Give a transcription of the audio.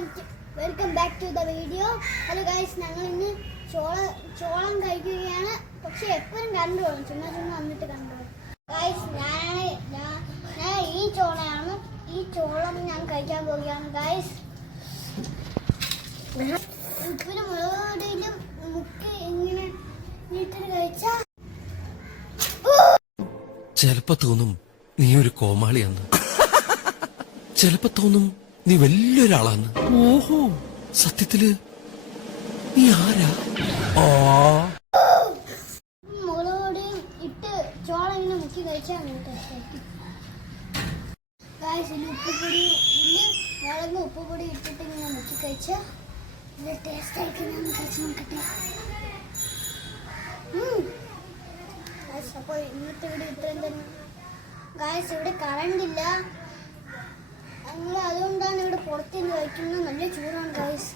Welcome back to the video. Hello guys, ഞങ്ങൾ ഇന്ന് ചോളം കഴിക്കുകയാണ്. പക്ഷെ എപ്പോഴും കണ്ടുപോകും, ചുമ്മാ വന്നിട്ട് കണ്ടുപോകും. ഗൈസ്, ഞാൻ ഈ ചോളമാണ്, ഈ ചോളം ഞാൻ കഴിക്കാൻ പോവുകയാണ്. ഗൈസ്, ഉപ്പിനും മുളകുപൊടിയിലും മുക്കി ഇങ്ങനെ നീട്ടിട്ട് കഴിച്ചാ ചിലപ്പോ തോന്നും നീ ഒരു കോമാളിയാന്ന്, ചിലപ്പോ തോന്നും നീ വലിയൊരാളാന്ന്. ഓഹോ, സത്യത്തില് നീ ആരാ? മുളകുപൊടിയും ഇട്ട് ചോളം ഇങ്ങനെ മുക്കി കഴിച്ചാൽ ഉപ്പുപൊടി മുളക് ഉപ്പുപൊടി ഇട്ടിട്ട് ഇങ്ങനെ മുക്കി കഴിച്ചാൽ നല്ല ടേസ്റ്റ് ആയിരിക്കും. ഞാൻ കഴിച്ച് നോക്കട്ടെ. അപ്പോൾ ഇന്നത്തെ ഇവിടെ ഇത്രയും തന്നെ. ഗായ്സ്, ഇവിടെ കറണ്ട് ഇല്ല, അതുകൊണ്ടാണ് ഇവിടെ പുറത്തുനിന്ന് കഴിക്കുന്നത്. നല്ല ചൂടാണ് ഗായ്സ്.